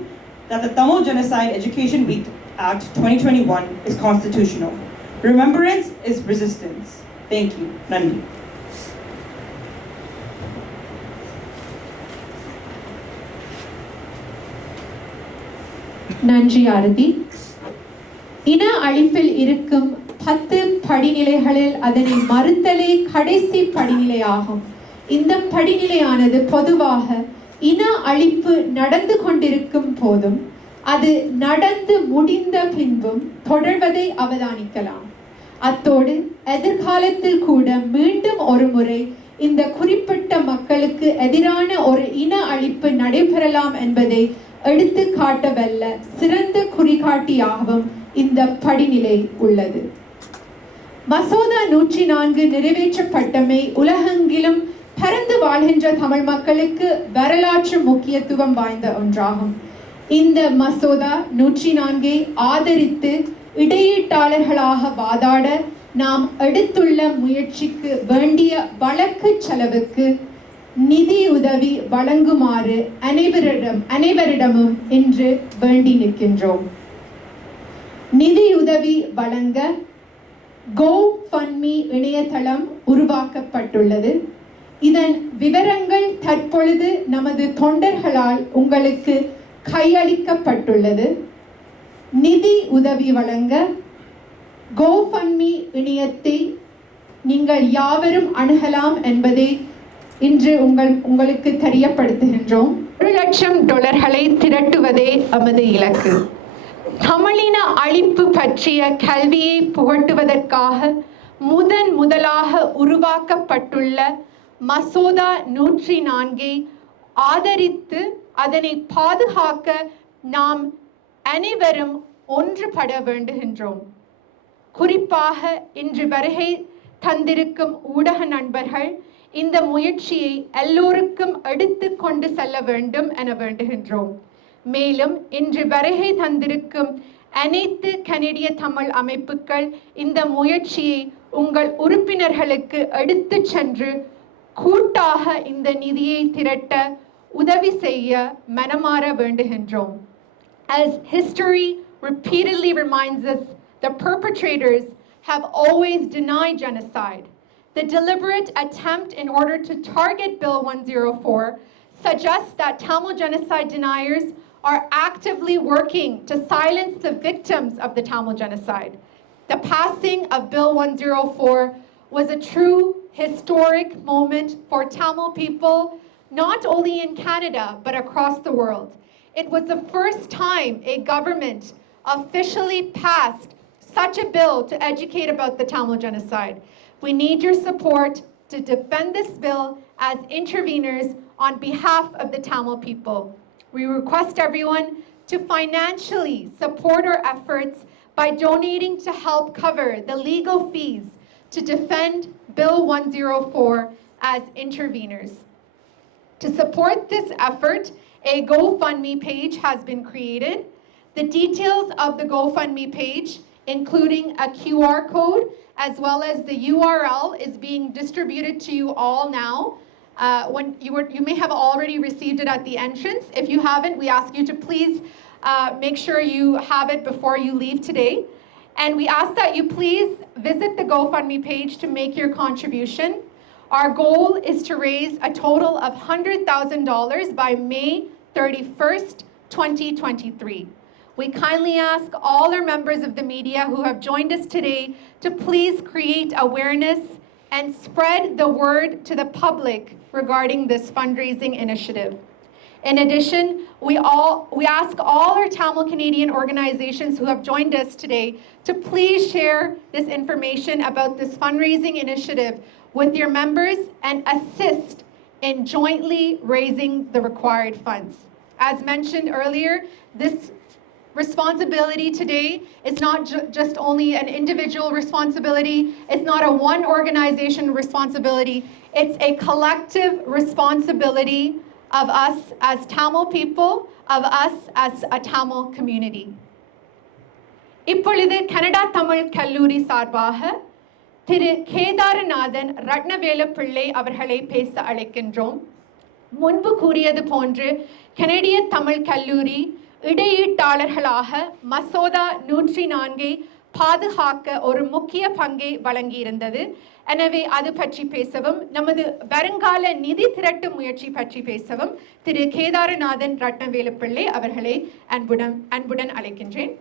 that the Tamil Genocide Education Week Act 2021 is constitutional. Remembrance is resistance. Thank you. Nandi. நன்றி ஆரதி. இன அழிப்பில் இருக்கும் 10 படிநிலைகளில் அதனை மறுத்தலே கடைசி படிநிலையாகும். இந்த படிநிலையானது பொதுவாக இன அழிப்பு நடந்து கொண்டிருக்கும் போதும் அது நடந்து முடிந்த பின்பும் தொடர்வதை அவதானிக்கலாம். அத்தோடு எதிர்காலத்தில் கூட மீண்டும் ஒரு முறை இந்த குறிப்பிட்ட மக்களுக்கு எதிரான ஒரு இன அழிப்பு நடைபெறலாம் என்பதை எடுத்து காட்டவல்ல சிறந்த குறிகாட்டியாகவும் இந்த படிநிலை உள்ளது. மசோதா 104 நிறைவேற்றப்பட்டமை உலகெங்கிலும் பரந்து வாழ்கின்ற தமிழ் மக்களுக்கு வரலாற்று முக்கியத்துவம் வாய்ந்த ஒன்றாகும். இந்த மசோதா 104 ஆதரித்து இடையீட்டாளர்களாக வாதாட நாம் எடுத்துள்ள முயற்சிக்கு வேண்டிய வழக்கு செலவுக்கு நிதி உதவி வழங்குமாறு அனைவரிடமும் இன்று வேண்டி நிற்கின்றோம். நிதியுதவி வழங்க GoFundMe இணையதளம் உருவாக்கப்பட்டுள்ளது. இதன் விவரங்கள் தற்பொழுது நமது தொண்டர்களால் உங்களுக்கு கையளிக்கப்பட்டுள்ளது. நிதி உதவி வழங்க GoFundMe இணையத்தை நீங்கள் யாவரும் அணுகலாம் என்பதை இன்று உங்களுக்கு தெரியப்படுத்துகின்றோம். $1,00,000 திரட்டுவதே எமது இலக்கு. தமிழின அழிப்பு பற்றிய கல்வியை புகட்டுவதற்காக முதலாக உருவாக்கப்பட்டுள்ள மசோதா 104 ஆதரித்து அதனை பாதுகாக்க நாம் அனைவரும் ஒன்றுபட வேண்டுகின்றோம். குறிப்பாக இன்று வருகை தந்திருக்கும் ஊடக நண்பர்கள் இந்த முயற்சியை எல்லோருக்கும் எடுத்து கொண்டு செல்ல வேண்டும் என வேண்டுகின்றோம். மேலும் இன்று வருகை தந்திருக்கும் அனைத்து கனடிய தமிழ் அமைப்புகள் இந்த முயற்சியை உங்கள் உறுப்பினர்களுக்கு எடுத்து சென்று கூட்டாக இந்த நிதியை திரட்ட உதவி செய்ய மனமாற வேண்டுகின்றோம். As history repeatedly reminds us, the perpetrators have always denied genocide. The deliberate attempt in order to target Bill 104 suggests that Tamil genocide deniers are actively working to silence the victims of the Tamil genocide. The passing of Bill 104 was a true historic moment for Tamil people, not only in Canada, but across the world. It was the first time a government officially passed such a bill to educate about the Tamil genocide. We need your support to defend this bill as interveners on behalf of the Tamil people. We request everyone to financially support our efforts by donating to help cover the legal fees to defend Bill 104 as interveners. To support this effort, a GoFundMe page has been created. The details of the GoFundMe page, including a QR code as well as the URL, is being distributed to you all now. When you may have already received it at the entrance. If you haven't, we ask you to please make sure you have it before you leave today. And we ask that you please visit the GoFundMe page to make your contribution. Our goal is to raise a total of $100,000 by May 31st, 2023. We kindly ask all our members of the media who have joined us today to please create awareness and spread the word to the public regarding this fundraising initiative. In addition, we ask all our Tamil Canadian organizations who have joined us today to please share this information about this fundraising initiative with your members and assist in jointly raising the required funds. As mentioned earlier, this responsibility today is not just only an individual responsibility. It's not a one organization responsibility. It's a collective responsibility of us as Tamil people, of us as a Tamil community. இப்பொழுது Canada Tamil கல்லூரி சார்பாக திரு கேதாரநாதன் ரட்னவேலப்பிள்ளை அவர்களை பேச அழைக்கின்றோம். முன்பு கூறியது போன்று கனடிய தமிழ் கல்லூரி இடையீட்டாளர்களாக மசோதா 104 பாதுகாக்க ஒரு முக்கிய பங்கை வழங்கியிருந்தது. எனவே அது பற்றி பேசவும் நமது வருங்கால நிதி திரட்டு முயற்சி பற்றி பேசவும் திரு கேதாரநாதன் ரட்னவேலப்பிள்ளை அவர்களை அன்புடன் அழைக்கின்றேன்.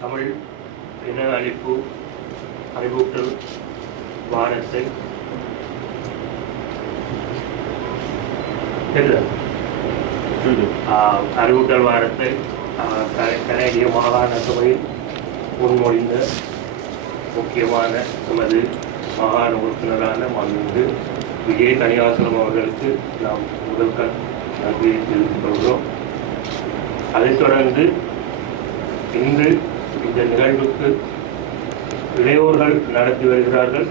தமிழ் இன அழிப்பு அறிவூட்டல் வாரத்தை அறிவூட்டல் வாரத்தை கனேடிய மாகாண சபையில் முன்மொழிந்த முக்கியமான நமது மாகாண உறுப்பினரான மாண்புமிகு விஜய் கனியாசலம் அவர்களுக்கு நாம் முதல் நன்றியை தெரிவித்துக் கொள்கிறோம். அதைத் தொடர்ந்து இன்று இந்த நிகழ்வுக்கு இளையோர்கள் நடத்தி வருகிறார்கள்.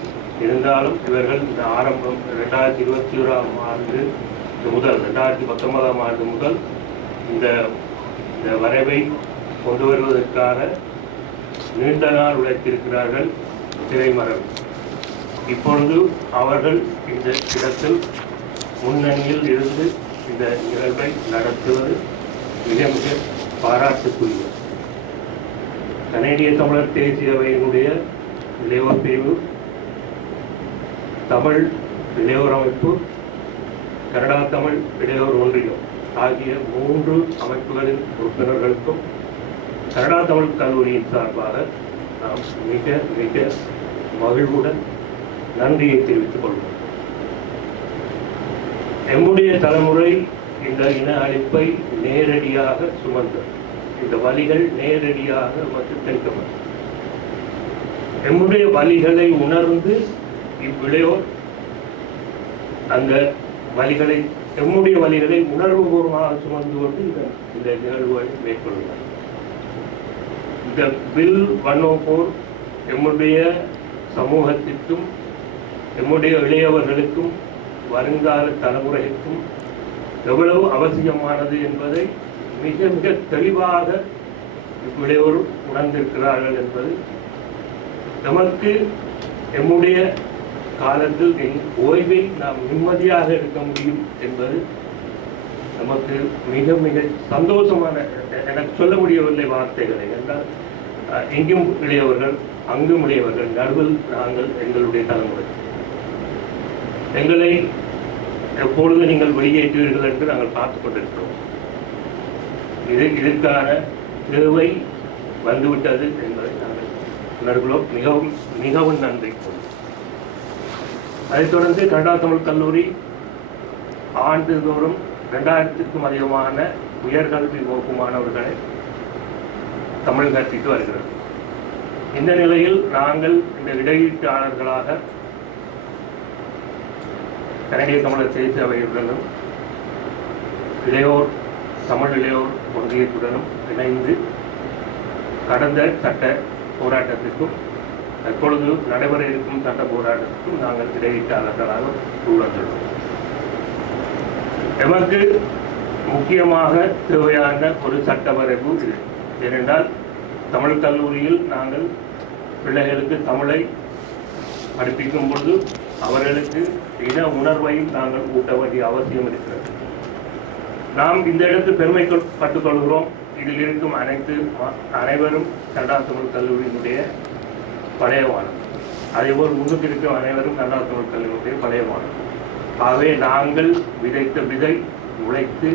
இருந்தாலும் இவர்கள் இந்த ஆரம்பம் 2021ஆம் ஆண்டு முதல் 2019ஆம் ஆண்டு முதல் இந்த வரைவை கொண்டு வருவதற்காக நீண்ட நாள் உழைத்திருக்கிறார்கள். திரைமறைவு இப்பொழுது அவர்கள் இந்த இடத்தில் முன்னணியில் இருந்து இந்த நிகழ்வை நடத்துவது மிக மிக பாராட்டுக்குரியது. கனேடிய தமிழர் தேசிய அவையினுடைய இளையோர் பிரிவு, தமிழ் இளையோர் அமைப்பு, கனடா தமிழ் இளையோர் ஒன்றியம் ஆகிய 3 அமைப்புகளின் உறுப்பினர்களுக்கும் கனடா தமிழ் கல்லூரியின் சார்பாக நாம் மிக மிக மகிழ்வுடன் நன்றியை தெரிவித்துக் கொள்வோம். எம்முடைய தலைமுறை இந்த இன அழிப்பை நேரடியாக சுமந்தது. இந்த வலிகள் நேரடியாக நமக்கு கிடைக்கப்படும். எம்முடைய வலிகளை உணர்ந்து இவ்விளையோர் அந்த வலிகளை எம்முடைய வலிகளை உணர்வுபூர்வமாக சுமந்து கொண்டு இந்த நிகழ்வுகளை மேற்கொள்கிறார். இந்த பில் 104 எம்முடைய சமூகத்திற்கும் எம்முடைய இளையவர்களுக்கும் வருங்கால தலைமுறைக்கும் எவ்வளவு அவசியமானது என்பதை மிக மிக தெளிவாக இவ்விளையோர் உணர்ந்திருக்கிறார்கள் என்பது நமக்கு எம்முடைய காலத்தில் ஓய்வில் நாம் நிம்மதியாக இருக்க முடியும் என்பது நமக்கு மிக மிக சந்தோஷமான, எனக்கு சொல்ல முடியவில்லை வார்த்தைகளை. என்றால் இங்கும் இளையவர்கள் அங்கும் இளையவர்கள், நடுவில் நாங்கள் எங்களுடைய தலைமுறை. எங்களை எப்பொழுது நீங்கள் வெளியேற்றுவீர்கள் என்று நாங்கள் பார்த்துக் கொண்டிருக்கிறோம். இதற்கான தேவை வந்துவிட்டது என்பதை நாங்கள் உணர்கிறோம். மிகவும் மிகவும் நன்றி. அதைத் தொடர்ந்து கனடா தமிழ் கல்லூரி ஆண்டுதோறும் 2000க்கும் அதிகமான உயர்கல்வி வகுப்பு மாணவர்களை தமிழ் கற்பித்து வருகிறது. இந்த நிலையில் நாங்கள் இந்த இடையீட்டாளர்களாக கனடிய தமிழர் தேசிய அவையுடனும் இளையோர் தமிழ் இளையோர் ஒன்றியத்துடனும் இணைந்து கடந்த சட்ட போராட்டத்திற்கும் தற்பொழுது நடைபெற இருக்கும் சட்ட போராட்டத்திற்கும் நாங்கள் இடையீட்டாளர்களாக உருவாக்கியுள்ளோம். எமக்கு முக்கியமாக தேவையான ஒரு சட்ட வரைவு இது. ஏனென்றால் தமிழ் கல்லூரியில் நாங்கள் பிள்ளைகளுக்கு தமிழை படிப்பிக்கும் பொழுது அவர்களுக்கு இன உணர்வையும் நாங்கள் ஊட்ட வேண்டிய அவசியம் இருக்கிறது. நாம் இந்த இடத்தில் பெருமைப்பட்டுக் கொள்கிறோம். இதில் இருக்கும் அனைவரும் கனடா தமிழ் கல்லூரியினுடைய பழைய மாணவர். அதேபோல் முன்னுக்கு இருக்கும் அனைவரும் கனடா தமிழ் கல்லூரியினுடைய பழைய மாணவர். ஆகவே நாங்கள் விதைத்த விதை உழைத்து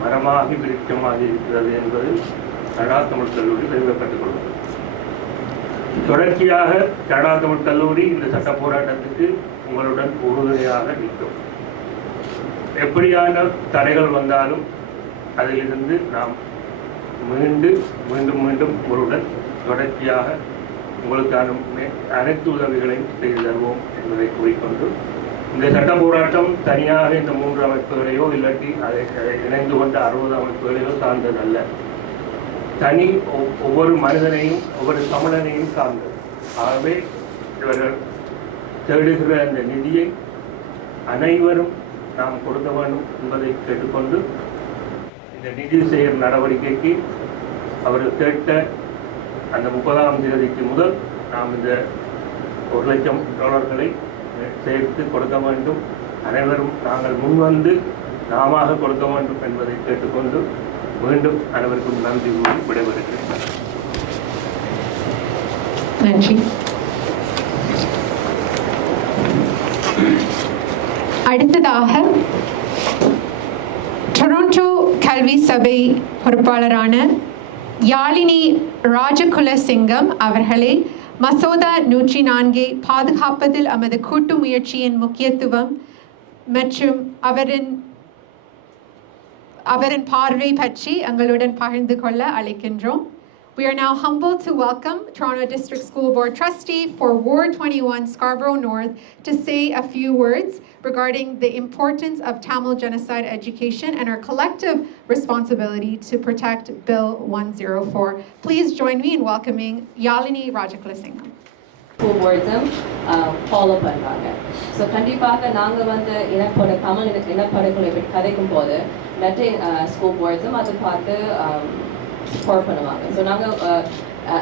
மரமாகி விருட்சமாகி இருக்கிறது என்பது கனடா தமிழ் கல்லூரி பெருமைப்பட்டுக் கொள்கிறது. தொடர்ச்சியாக கனடா தமிழ் கல்லூரி இந்த சட்ட போராட்டத்துக்கு உங்களுடன் உறுதுணையாக நிற்கும். எப்படியான தடைகள் வந்தாலும் அதிலிருந்து நாம் மீண்டும் உங்களுடன் தொடர்ச்சியாக உங்களுக்கான அனைத்து உதவிகளையும் செய்து தருவோம் என்பதை கூறிக்கொண்டு, இந்த சட்ட போராட்டம் தனியாக இந்த 3 அமைப்புகளையோ இல்லாட்டி அதை இணைந்து கொண்ட 60 அமைப்புகளையோ சார்ந்ததல்ல. தனி ஒவ்வொரு மனிதனையும் ஒவ்வொரு தமிழனையும் சார்ந்தது. ஆகவே இவர்கள் தேடுகிற அந்த நிதியை அனைவரும் நாம் கொடுக்க வேண்டும் என்பதை கேட்டுக்கொண்டு, இந்த நிதி செய்கிற நடவடிக்கைக்கு அவர்கள் கேட்ட அந்த 30ஆம் தேதிக்கு முதல் நாம் இந்த $1,00,000 சேர்த்து கொடுக்க வேண்டும். அனைவரும் நாங்கள் முன்வந்து நாம கொடுக்க வேண்டும் என்பதை கேட்டுக்கொண்டு மீண்டும் அனைவருக்கும் நன்றி கூறி விடைபெறுகிறேன். நன்றி. அடுத்ததாக டொரண்டோ கல்வி சபை பொறுப்பாளரான யாழினி ராஜகுலசிங்கம் அவர்களை மசோதா 104 பாதுகாப்பதில் நமது கூட்டு முயற்சியின் முக்கியத்துவம் மற்றும் அவரின் பார்வை பற்றி எங்களுடன் பகிர்ந்து கொள்ள அழைக்கின்றோம். We are now humbled to welcome Toronto District School Board Trustee for Ward 21 Scarborough North to say a few words regarding the importance of Tamil genocide education and our collective responsibility to protect Bill 104. Please join me in welcoming Yalini Rajakulasingam. School boards follow பண்ணுறாங்க. So கண்டிப்பாக நாங்கள் வந்து தமிழ் இனப்படுகொலை பற்றி கதைக்கும் போது மற்ற school போர்ட்ஸும் அதை பார்த்து சப்போர்ட் பண்ணுவாங்க. ஸோ நாங்கள்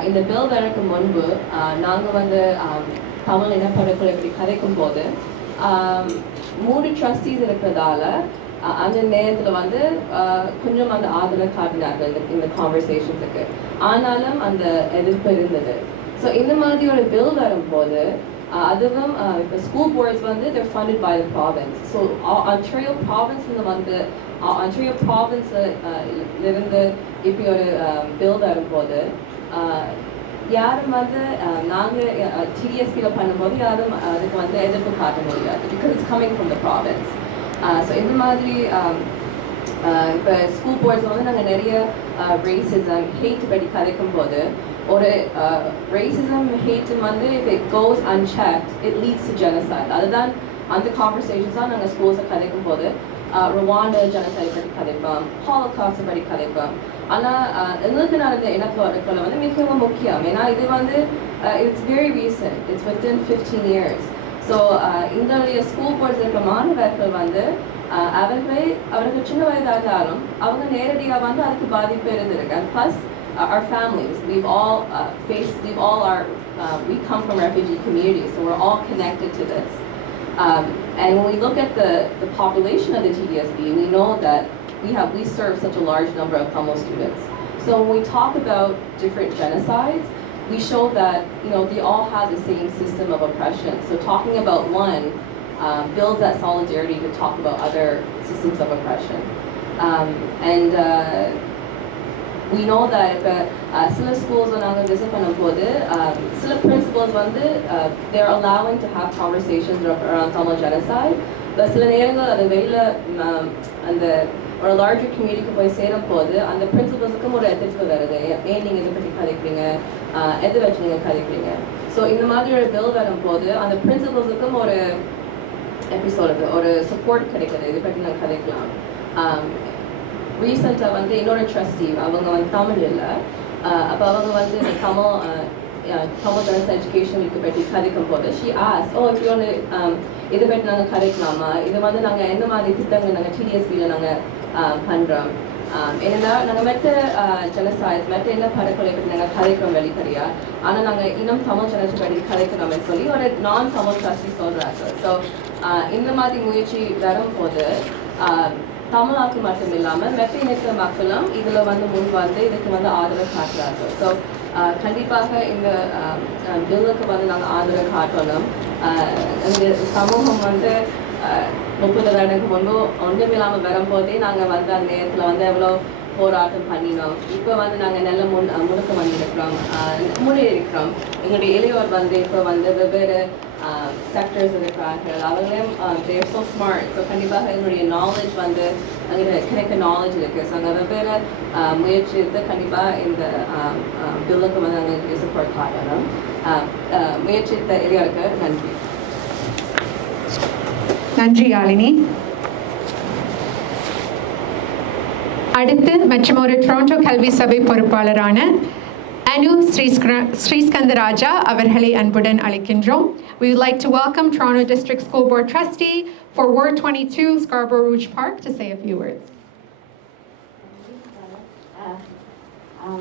இந்த பில் வரக்கு முன்பு நாங்கள் வந்து தமிழ் இனப்படுகொலை பற்றி கதைக்கும் போது 3 ட்ரஸ்டீஸ் இருக்கிறதால அந்த நேரத்தில் வந்து கொஞ்சம் அந்த ஆதரவு காட்டினார்கள் இந்த கான்வர்சேஷன்ஸுக்கு. ஆனாலும் அந்த எதிர்ப்பு இருந்தது. ஸோ இந்த மாதிரி ஒரு பில் வரும்போது அதுவும் இப்போ ஸ்கூல் போர்ட்ஸ் வந்து they're funded by the province. So Ontario provinceல வந்து Ontario provinceல இருந்து இப்படி ஒரு பில் வரும்போது யாரும் வந்து நாங்கள் டிஎஸ்பியில் பண்ணும்போது யாரும் அதுக்கு வந்து எதிர்ப்பு காட்ட முடியாது, because it's coming from the province. So இந்த மாதிரி இப்போ ஸ்கூல் போர்ட்ஸ் வந்து நாங்கள் நிறைய ரேசிசம் ஹேட் படி கதைக்கும் போது ஒரு ரேசிசம் ஹேட் வந்து if it goes unchecked it leads to genocide. அதுதான் அந்த கான்வர்சேஷன்ஸ் தான் நாங்கள் ஸ்கூல்ஸை கதைக்கும் போது ருவாண்டா ஜெனசைட் படி கதைப்போம், ஹாலோகாஸ்ட் படி கதைப்போம். ஆனால் எங்களுக்கு நடந்த இனப்படுகொலை வந்து மிகவும் முக்கியம். ஏன்னா இது வந்து it's very recent, it's within 15 years. So எங்களுடைய ஸ்கூல் போர்ட்ஸ் இருக்க மாணவர்கள் வந்து அவர்கள் சின்ன வயதாக இருந்தாலும் அவங்க நேரடியாக வந்து அதுக்கு பாதிப்பு இருந்திருக்கு. And plus our families, we've all we come from refugee communities, so we're all connected to this. And when we look at the population of the TDSB, we know that we serve such a large number of Tamil students. So when we talk about different genocides, we show that they all have the same system of oppression. So talking about one builds that solidarity to talk about other systems of oppression. And we know that சில schools நாங்கள் visit பண்ணும்போது சில principals வந்து they're allowing to have conversations around Tamil genocide, but சில நேரங்கள் அது வெளியில் அந்த ஒரு larger communityக்கு போய் சேரும் போது அந்த பிரின்சிபல்ஸுக்கும் ஒரு எதிர்ப்பு வருது. ஏன் நீங்கள் இதை பற்றி கதைக்கிறீங்க, எதை வச்சு நீங்கள் கதைக்கிறீங்க. ஸோ இந்த மாதிரி ஒரு பில் வரும்போது அந்த பிரின்சிபல்ஸுக்கும் ஒரு எப்படி சொல்கிறது ஒரு சப்போர்ட் கிடைக்குது, இதை பற்றி நான் கதைக்கலாம். ரீசெண்டாக வந்து இன்னொரு ட்ரஸ்டி அவங்க வந்து தமிழ் இல்லை, அப்போ அவங்க வந்து இந்த தமிழ் ஜெனசைட் எஜுகேஷன் இதை பற்றி கதைக்கும் போது ஷி ஆஸ்க்ட், இப்படி ஒன்று இதை பற்றி நாங்கள் கதைக்கலாமா, இது வந்து நாங்கள் எந்த மாதிரி திட்டங்கள் நாங்கள் டிடிஎஸ்பியில் நாங்கள் பண்ணுறோம். ஏன்னா நாங்கள் மெட்ட ஜெனசைட்ஸ் மெட்ட என்ன படக்கொலை பற்றி நாங்கள் கதைக்கிறோம் வெளிப்படையா, ஆனால் நாங்கள் இன்னும் தமிழ் ஜெனசைட் பற்றி கதைக்கிறோம்னு சொல்லி ஒரு நான் தமிழ் ட்ரஸ்டி சொல்கிறாங்க. ஸோ இந்த மாதிரி முயற்சி வரும்போது தமிழாக்கு மட்டும் இல்லாமல் மெட்ட இனத்த மக்களும் இதில் வந்து முன் வந்து இதுக்கு வந்து ஆதரவு காட்டுறாங்க. ஸோ கண்டிப்பாக இந்த பில்லுக்கு வந்து நாங்கள் ஆதரவு காட்டணும். இந்த சமூகம் வந்து 30 வருடங்களுக்கு முன்பு ஒன்றுமில்லாமல் வரும்போதே நாங்கள் வந்து அந்த நேரத்தில் வந்து எவ்வளோ போராட்டம் பண்ணினோம். இப்போ வந்து நாங்கள் நல்ல முழுக்க பண்ணியிருக்கிறோம், முன்னேறிக்கிறோம். எங்களுடைய இளையோர் வந்து இப்போ வந்து வெவ்வேறு செக்டர்ஸ் இருக்கிறார்கள். அவங்களையும் தேர் ஸோ ஸ்மார்ட். ஸோ கண்டிப்பாக எங்களுடைய நாலேஜ் வந்து அங்கே கிடைக்க நாலேஜ் இருக்குது. ஸோ அங்கே வெவ்வேறு முயற்சி எடுத்து கண்டிப்பாக இந்த பில்லுக்கு வந்து நாங்கள் சப்போர்ட் காட்டணும். முயற்சி எடுத்த இளையோருக்கு நன்றி. நன்றி யாழினி. அடுத்து மற்றும் ஒரு டொரண்டோ கல்வி சபை பொறுப்பாளரான அனு ஸ்ரீஸ்கந்தராஜா அவர்களை அன்புடன் அழைக்கின்றோம். We would like to welcome Toronto District School Board Trustee for Ward 22 Scarborough Rouge Park to say a few words.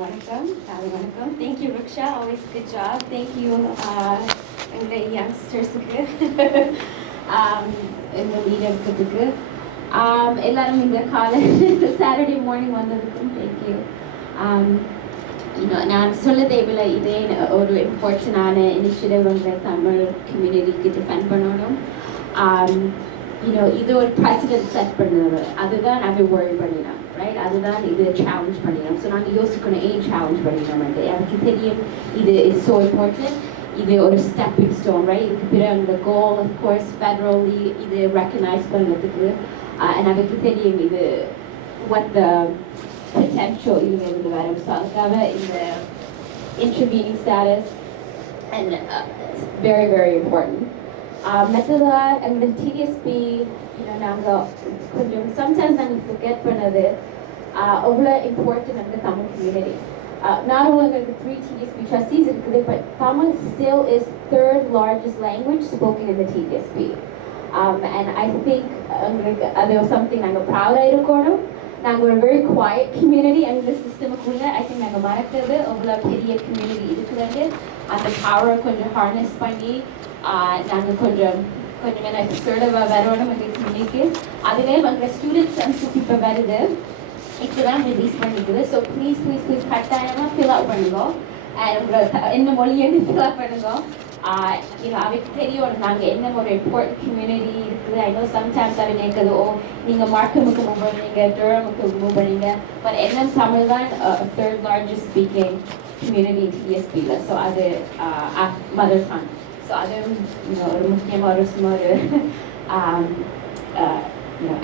வணக்கம். Thank you Riksha, always good job. Thank you எங்க யங்ஸ்டர்ஸுக்கு இந்த லீட் எடுக்கிறதுக்கு, எல்லாரும் இந்த காலை சாட்டர்டே மார்னிங் வந்ததுக்கும் தேங்க்யூ. நான் சொல்ல தேவையில்லை, இதே ஒரு இம்பார்ட்டண்டான இனிஷியேட்டிவ் வந்து தமிழ் கம்யூனிட்டிக்கு டிஃபெண்ட் பண்ணணும். இது ஒரு ப்ரெசிடென்ட் செட் பண்ணுறது, அதுதான் நாங்கள் ஒர்க் பண்ணினோம், ரைட்? அதுதான் இது சேலஞ்ச் பண்ணினோம். ஸோ நாங்கள் யோசிக்கணும் ஏன் சேலஞ்ச் பண்ணினோம். எனக்கு தெரியும் இது இஸ் ஸோ இம்பார்ட்டன்ட். இது ஒரு ஸ்டெப்பிங் ஸ்டோன், ரைட்? இதுக்கு பிறகு அந்த கோல் அஃப்கோர்ஸ் ஃபெடரலி இது ரெக்கக்னைஸ் பண்ணுறதுக்கு எனக்கு தெரியும் இது what the potential இது வரும். ஸோ அதுக்காக இந்த intervening status and it's very very important. மற்றதாக எங்களோட டிடிஎஸ்பி நாங்கள் கொஞ்சம் சம்டைம்ஸ் நாங்கள் forget பண்ணது அவ்வளோ இம்பார்ட்டன்ட் அந்த Tamil community. Not only are the 3 TDSB trustees, but Tamil still is 3rd largest language spoken in the TDSB. And I think there was something I'm proud of. We're a very quiet community and the system I think I'm a pedia community and the power of harness pani கொஞ்சம் எனக்கு சொல்லுவா வரணும் இன்னைக்கு அதிலே வந்து student census இப்போ வருது இப்போதான் ரிலீஸ் பண்ணிக்குது ஸோ ப்ளீஸ் கட்டாயமாக ஃபில் அப் பண்ணுங்க உங்களை என்ன மொழியை ஃபில் அப் பண்ணுங்க அவைக்கு தெரியும் நாங்கள் என்ன ஒரு இம்பார்ட்டன்ட் கம்யூனிட்டி இருக்குது ஐ நோ சம்டைம்ஸ் அவை நினைக்கிறது ஓ நீங்கள் மார்க்கமுக்கு மூவ் பண்ணுறீங்க டூரமுக்கு மூவ் பண்ணுறீங்க பட் என்ன தமிழ் தான் தேர்ட் லார்ஜஸ்ட் ஸ்பீக்கிங் கம்யூனிட்டி டிஎஸ்பியில் ஸோ அது மதர் டங் ஸோ அது ஒரு முக்கியமாக ஒரு சும்மா ஒரு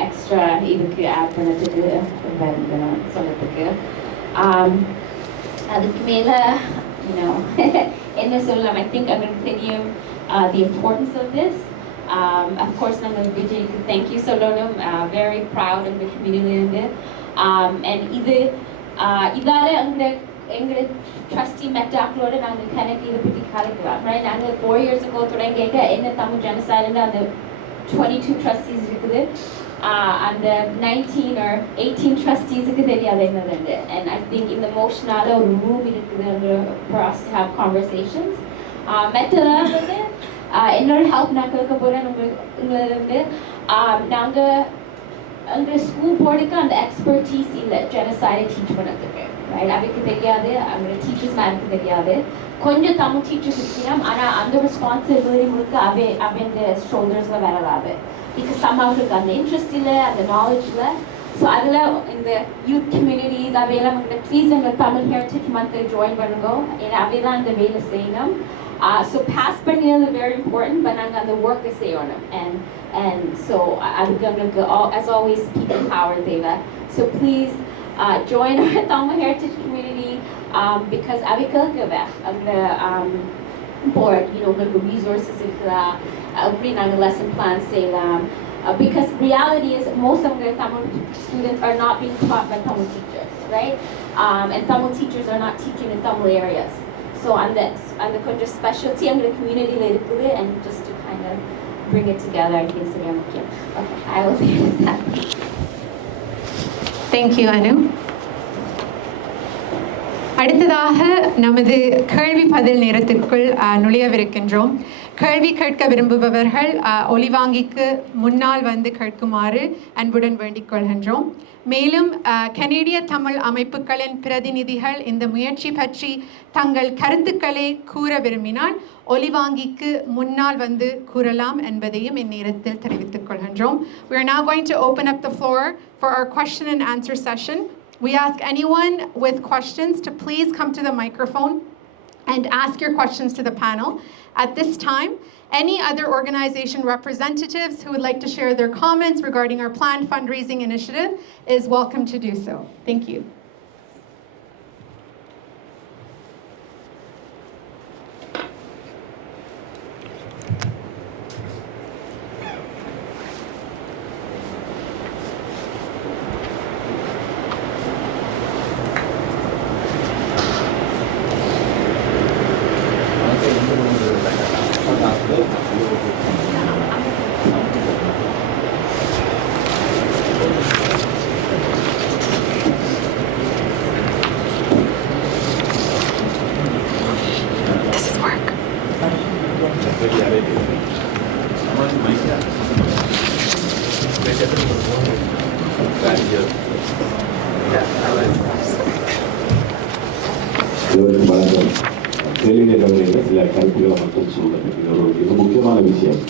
எக்ஸ்ட்ரா இதுக்கு ஆட் பண்ணதுக்கு சொல்கிறதுக்கு அதுக்கு மேலே என்ன சொல்லலாம் ஐ திங்க் அவங்களுக்கு தெரியும் the importance of this of course நாங்கள் விஜய்க்கு தேங்க்யூ சொல்லணும் very proud of the community இருந்து and இதால் எங்களோட ட்ரஸ்டி மெட்டாக்களோட நாங்கள் கனெக்ட் இதை பற்றி கலைக்கலாம் ரைட் நாங்கள் 4 years ago தொடங்கி என்ன தமிழ் ஜனசைலண்ட் அந்த 22 trustees இருக்குது அந்த 19 or 18 trusteesக்கு தெரியாது என்னதுண்டு and I think இந்த மோஷனால ஒரு room இருக்குது for us to have conversations மெட்டதா வந்து என்னோட ஹெல்ப் நான் கேட்க போகிறேன் உங்களிருந்து நாங்கள் அந்த ஸ்கூல் போர்டுக்கு அந்த எக்ஸ்பர்டீஸ் இல்லை ஜெனசைடை டீச் பண்ணதுக்கு ரைட் அவைக்கு தெரியாது அவங்களோட டீச்சர்ஸ் மேனுக்கு தெரியாது கொஞ்சம் தமிழ் டீச்சர்ஸ் இருக்கிறோம் ஆனால் அந்த ரெஸ்பான்சிபிலிட்டி முழுக்க அவங்க ஷோல்டர்ஸில் வரலாது பிகாஸ் அவங்களுக்கு அந்த இன்ட்ரெஸ்ட் இல்லை அந்த நாலேஜ் இல்லை ஸோ அதில் இந்த யூத் கம்யூனிட்டிஸ் அவையெல்லாம் வந்து ப்ளீஸ் எங்கள் தமிழ் ஹெரிட்டேஜ் மந்த்தில் ஜாயின் பண்ணுங்க ஏன்னா அவை தான் இந்த வேலை செய்யணும் ஸோ பாஸ் பண்ணியது வெரி இம்பார்ட்டன்ட் பட் நாங்கள் அந்த ஒர்க்கை செய்யணும் and so அதுக்கு எங்களுக்கு as always people power தேவை so please join our Tamil heritage community because அவைகளுக்கு அந்த board உங்களுக்கு resources இருக்குதா அப்படி நாங்கள் lesson plans செய்யலாம் because reality is most of the Tamil students are not being taught by Tamil teachers right and Tamil teachers are not teaching in Tamil areas so அந்த கொஞ்சம் specialty எங்க communityல இருக்குது and just to kind of bring it together I think it's very much okay I will leave it at that Thank you Anu அடுத்ததாக நமது கேள்வி பதில் நேரத்திற்குள் நுழையவிருக்கின்றோம் கேள்வி கேட்க விரும்புபவர்கள் ஒலிவாங்கிக்கு முன்னால் வந்து கேட்குமாறு அன்புடன் வேண்டிக் கொள்கின்றோம் மேலும் கனேடிய தமிழ் அமைப்புகளின் பிரதிநிதிகள் இந்த முயற்சி பற்றி தங்கள் கருத்துக்களை கூற விரும்பினால் ஒலிவாங்கிக்கு முன்னால் வந்து கூறலாம் என்பதையும் இந்நேரத்தில் தெரிவித்துக் கொள்கின்றோம் We are now going to open up the floor for our question and answer session. We ask anyone with questions to please come to the microphone and ask your questions to the panel. At this time, any other organization representatives who would like to share their comments regarding our planned fundraising initiative is welcome to do so. Thank you. வணக்கம். கேள்வி நேரங்களில் சில கருத்துக்களை மட்டும் சொல்றேன். இது ஒரு மிக முக்கியமான விஷயம்.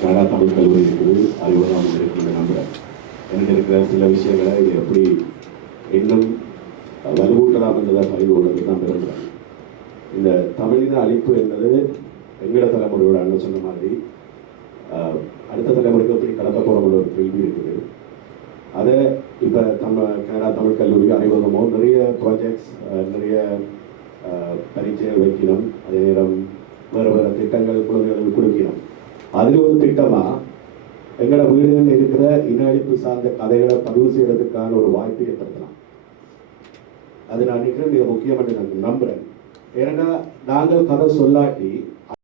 கனடா தமிழ் கல்லூரி இருக்குது, அறிவுரம் இருக்கிறது நம்புறேன். எனக்கு இருக்கிற சில விஷயங்களை இது எப்படி இன்னும் வலுவூட்டலாம் என்றதாக அறிவு உள்ளது நான் விரும்புகிறேன். இந்த தமிழின அழிப்பு என்பது எங்களோட தலைமுறையோட அண்ணன் சொன்ன மாதிரி அடுத்த தலைமுறைக்கு எப்படி கடத்த போகிறவங்களோட ஒரு கேள்வி இருக்குது. அதை இப்போ கனடா தமிழ் கல்லூரி அறிமுகமோ நிறைய ப்ராஜெக்ட்ஸ் நிறைய பரீட்சைகள் வைக்கணும், அதே நேரம் வேறு வேறு திட்டங்கள் குழந்தைகளுக்கு கொடுக்கணும். அதில் ஒரு திட்டமாக எங்களோட வீடுகளில் இருக்கிற இன அழிப்பு சார்ந்த கதைகளை பதிவு செய்வதற்கான ஒரு வாய்ப்பை ஏற்படுத்தலாம். அது நான் நினைக்கிறேன் மிக முக்கியமான நான் நம்புகிறேன். ஏன்னா நாங்கள் கதை சொல்லாட்டி